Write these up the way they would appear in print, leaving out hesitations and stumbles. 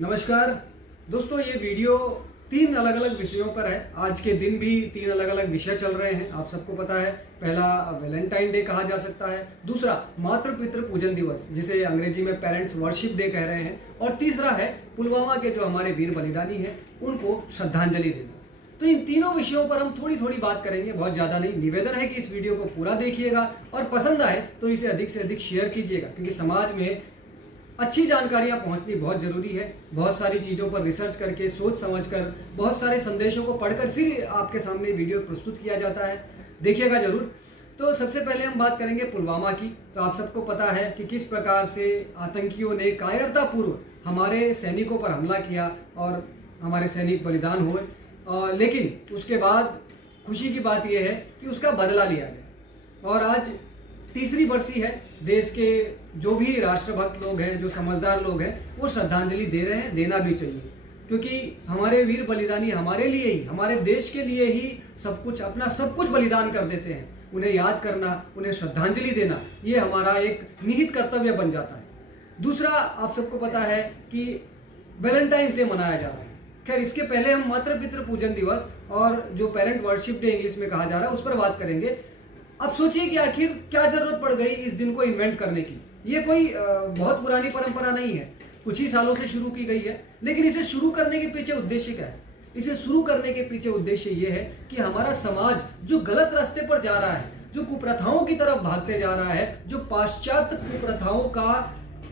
नमस्कार दोस्तों, ये वीडियो तीन अलग अलग विषयों पर है। आज के दिन भी तीन अलग अलग विषय चल रहे हैं, आप सबको पता है। पहला वैलेंटाइन डे कहा जा सकता है, दूसरा मातृ पितृ पूजन दिवस जिसे अंग्रेजी में पेरेंट्स वर्शिप डे कह रहे हैं, और तीसरा है पुलवामा के जो हमारे वीर बलिदानी हैं उनको श्रद्धांजलि देना। तो इन तीनों विषयों पर हम थोड़ी थोड़ी बात करेंगे, बहुत ज़्यादा नहीं। निवेदन है कि इस वीडियो को पूरा देखिएगा और पसंद आए तो इसे अधिक से अधिक शेयर कीजिएगा, क्योंकि समाज में अच्छी जानकारियां पहुंचनी बहुत ज़रूरी है। बहुत सारी चीज़ों पर रिसर्च करके, सोच समझकर, बहुत सारे संदेशों को पढ़कर फिर आपके सामने वीडियो प्रस्तुत किया जाता है। देखिएगा ज़रूर। तो सबसे पहले हम बात करेंगे पुलवामा की। तो आप सबको पता है कि किस प्रकार से आतंकियों ने कायरतापूर्व हमारे सैनिकों पर हमला किया और हमारे सैनिक बलिदान हुए। लेकिन उसके बाद खुशी की बात यह है कि उसका बदला लिया गया और आज तीसरी बरसी है। देश के जो भी राष्ट्रभक्त लोग हैं, जो समझदार लोग हैं, वो श्रद्धांजलि दे रहे हैं, देना भी चाहिए, क्योंकि हमारे वीर बलिदानी हमारे लिए ही, हमारे देश के लिए ही सब कुछ, अपना सब कुछ बलिदान कर देते हैं। उन्हें याद करना, उन्हें श्रद्धांजलि देना, ये हमारा एक निहित कर्तव्य बन जाता है। दूसरा, आप सबको पता है कि वैलेंटाइंस डे मनाया जा रहा है। खैर, इसके पहले हम मातृ पितृ पूजन दिवस और जो पेरेंट वर्शिप डे इंग्लिश में कहा जा रहा है उस पर बात करेंगे। अब सोचिए कि आखिर क्या जरूरत पड़ गई इस दिन को इन्वेंट करने की। ये कोई बहुत पुरानी परंपरा नहीं है, कुछ ही सालों से शुरू की गई है। लेकिन इसे शुरू करने के पीछे उद्देश्य क्या है? इसे शुरू करने के पीछे उद्देश्य ये है कि हमारा समाज जो गलत रास्ते पर जा रहा है, जो कुप्रथाओं की तरफ भागते जा रहा है, जो पाश्चात्य कुप्रथाओं का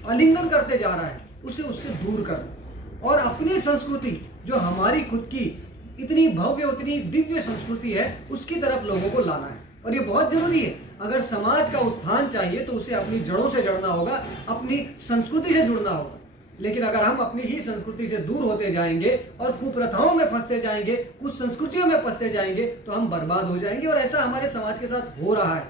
आलिंगन करते जा रहा है, उसे उससे दूर करना और अपनी संस्कृति, जो हमारी खुद की इतनी भव्य, इतनी दिव्य संस्कृति है, उसकी तरफ लोगों को लाना है। और ये बहुत जरूरी है। अगर समाज का उत्थान चाहिए तो उसे अपनी जड़ों से जुड़ना होगा, अपनी संस्कृति से जुड़ना होगा। लेकिन अगर हम अपनी ही संस्कृति से दूर होते जाएंगे और कुप्रथाओं में फंसते जाएंगे, कुछ संस्कृतियों में फंसते जाएंगे, तो हम बर्बाद हो जाएंगे। और ऐसा हमारे समाज के साथ हो रहा है।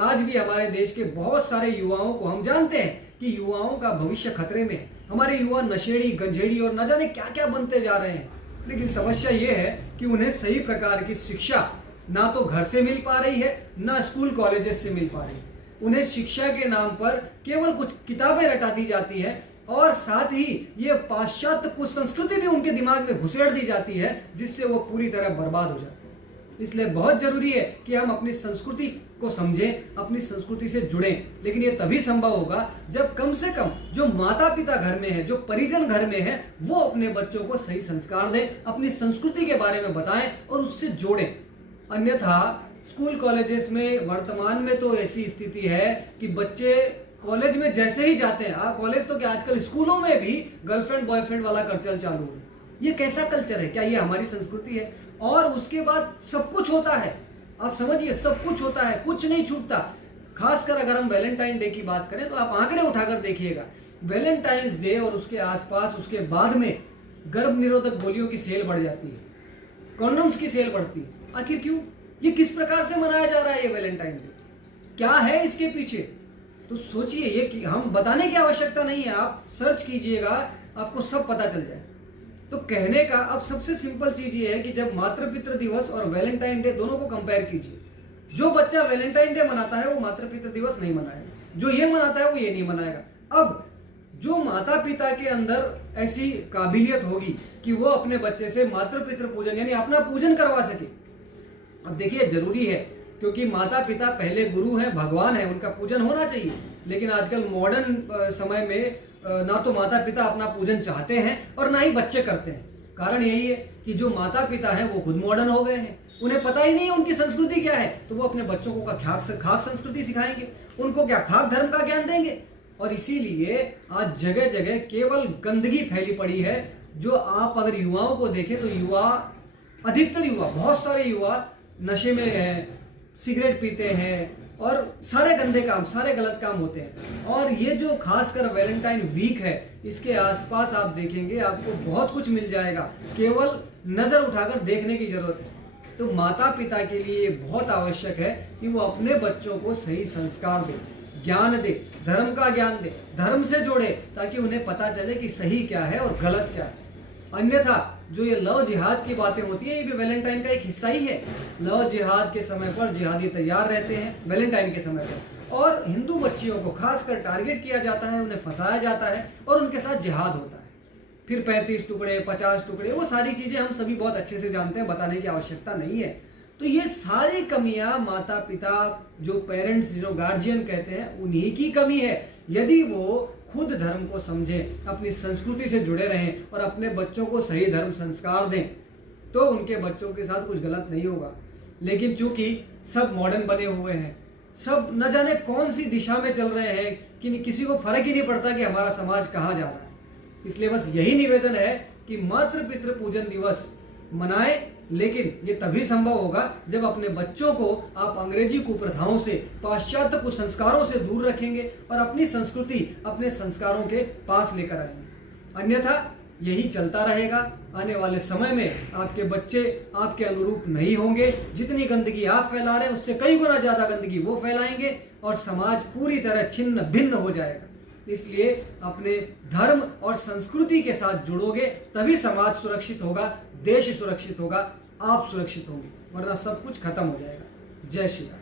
आज भी हमारे देश के बहुत सारे युवाओं को, हम जानते हैं कि युवाओं का भविष्य खतरे में है। हमारे युवा नशेड़ी, गंजेड़ी और न जाने क्या क्या बनते जा रहे हैं। लेकिन समस्या ये है कि उन्हें सही प्रकार की शिक्षा ना तो घर से मिल पा रही है, ना स्कूल कॉलेजेस से मिल पा रही है। उन्हें शिक्षा के नाम पर केवल कुछ किताबें रटा दी जाती हैं और साथ ही ये पाश्चात्य कुछ संस्कृति भी उनके दिमाग में घुसेड़ दी जाती है, जिससे वो पूरी तरह बर्बाद हो जाते हैं। इसलिए बहुत जरूरी है कि हम अपनी संस्कृति को समझें, अपनी संस्कृति से जुड़ें। लेकिन ये तभी संभव होगा जब कम से कम जो माता पिता घर में है, जो परिजन घर में है, वो अपने बच्चों को सही संस्कार दें, अपनी संस्कृति के बारे में बताएं और उससे जोड़ें। अन्यथा स्कूल कॉलेजेस में वर्तमान में तो ऐसी स्थिति है कि बच्चे कॉलेज में जैसे ही जाते हैं, कॉलेज तो क्या, आजकल स्कूलों में भी गर्लफ्रेंड बॉयफ्रेंड वाला कल्चर चालू है। ये कैसा कल्चर है? क्या ये हमारी संस्कृति है? और उसके बाद सब कुछ होता है। आप समझिए, सब कुछ होता है, कुछ नहीं छूटता। खासकर अगर हम वैलेंटाइन डे की बात करें तो आप आंकड़े उठाकर देखिएगा। वैलेंटाइंस डे और उसके आसपास, उसके बाद में गर्भ निरोधक गोलियों की सेल बढ़ जाती है, कॉन्डोम्स की सेल बढ़ती है। आखिर क्यों? ये किस प्रकार से मनाया जा रहा है ये वैलेंटाइन डे? क्या है इसके पीछे? तो सोचिए, ये कि हम बताने की आवश्यकता नहीं है, आप सर्च कीजिएगा, आपको सब पता चल जाए। तो कहने का अब सबसे सिंपल चीज ये है कि जब मातृ पितृ दिवस और वैलेंटाइन डे दोनों को कंपेयर कीजिए। जो बच्चा वैलेंटाइन डे मनाता है वो मातृ पितृ दिवस नहीं मनाएगा, जो ये मनाता है वो ये नहीं मनाएगा। अब जो माता पिता के अंदर ऐसी काबिलियत होगी कि वो अपने बच्चे से मातृ पितृ पूजन यानी अपना पूजन करवा सके। अब देखिए, जरूरी है, क्योंकि माता पिता पहले गुरु हैं, भगवान हैं, उनका पूजन होना चाहिए। लेकिन आजकल मॉडर्न समय में ना तो माता पिता अपना पूजन चाहते हैं और ना ही बच्चे करते हैं। कारण यही है कि जो माता पिता हैं वो खुद मॉडर्न हो गए हैं, उन्हें पता ही नहीं है उनकी संस्कृति क्या है। तो वो अपने बच्चों को खाक संस्कृति सिखाएंगे, उनको क्या खाक धर्म का ज्ञान देंगे। और इसीलिए आज जगह जगह केवल गंदगी फैली पड़ी है। जो आप अगर युवाओं को देखें तो युवा, अधिकतर युवा, बहुत सारे युवा नशे में हैं, सिगरेट पीते हैं और सारे गंदे काम, सारे गलत काम होते हैं। और ये जो खासकर वैलेंटाइन वीक है, इसके आसपास आप देखेंगे आपको बहुत कुछ मिल जाएगा। केवल नजर उठाकर देखने की जरूरत है। तो माता पिता के लिए बहुत आवश्यक है कि वो अपने बच्चों को सही संस्कार दे, ज्ञान दे, धर्म का ज्ञान दे, धर्म से जोड़े, ताकि उन्हें पता चले कि सही क्या है और गलत क्या है। अन्यथा जो ये लव जिहाद की बातें होती है, ये भी वैलेंटाइन का एक हिस्सा ही है। लव जिहाद के समय पर जिहादी तैयार रहते हैं वैलेंटाइन के समय पर, और हिंदू बच्चियों को खासकर टारगेट किया जाता है, उन्हें फंसाया जाता है और उनके साथ जिहाद होता है। फिर 35 टुकड़े, 50 टुकड़े, वो सारी चीजें हम सभी बहुत अच्छे से जानते हैं, बताने की आवश्यकता नहीं है। तो ये सारी कमियां माता पिता, जो पेरेंट्स, जो गार्जियन कहते हैं, उन्हीं की कमी है। यदि वो खुद धर्म को समझें, अपनी संस्कृति से जुड़े रहें और अपने बच्चों को सही धर्म संस्कार दें, तो उनके बच्चों के साथ कुछ गलत नहीं होगा। लेकिन चूंकि सब मॉडर्न बने हुए हैं, सब न जाने कौन सी दिशा में चल रहे हैं कि किसी को फर्क ही नहीं पड़ता कि हमारा समाज कहाँ जा रहा है। इसलिए बस यही निवेदन है कि मातृ पितृ पूजन दिवस मनाएं, लेकिन ये तभी संभव होगा जब अपने बच्चों को आप अंग्रेजी कुप्रथाओं से, पाश्चात्य कुसंस्कारों से दूर रखेंगे और अपनी संस्कृति, अपने संस्कारों के पास लेकर आएंगे। अन्यथा यही चलता रहेगा। आने वाले समय में आपके बच्चे आपके अनुरूप नहीं होंगे। जितनी गंदगी आप फैला रहे हैं उससे कई गुना ज्यादा गंदगी वो फैलाएंगे और समाज पूरी तरह छिन्न भिन्न हो जाएगा। इसलिए अपने धर्म और संस्कृति के साथ जुड़ोगे तभी समाज सुरक्षित होगा, देश सुरक्षित होगा, आप सुरक्षित होंगे, वरना सब कुछ खत्म हो जाएगा। जय श्री राम।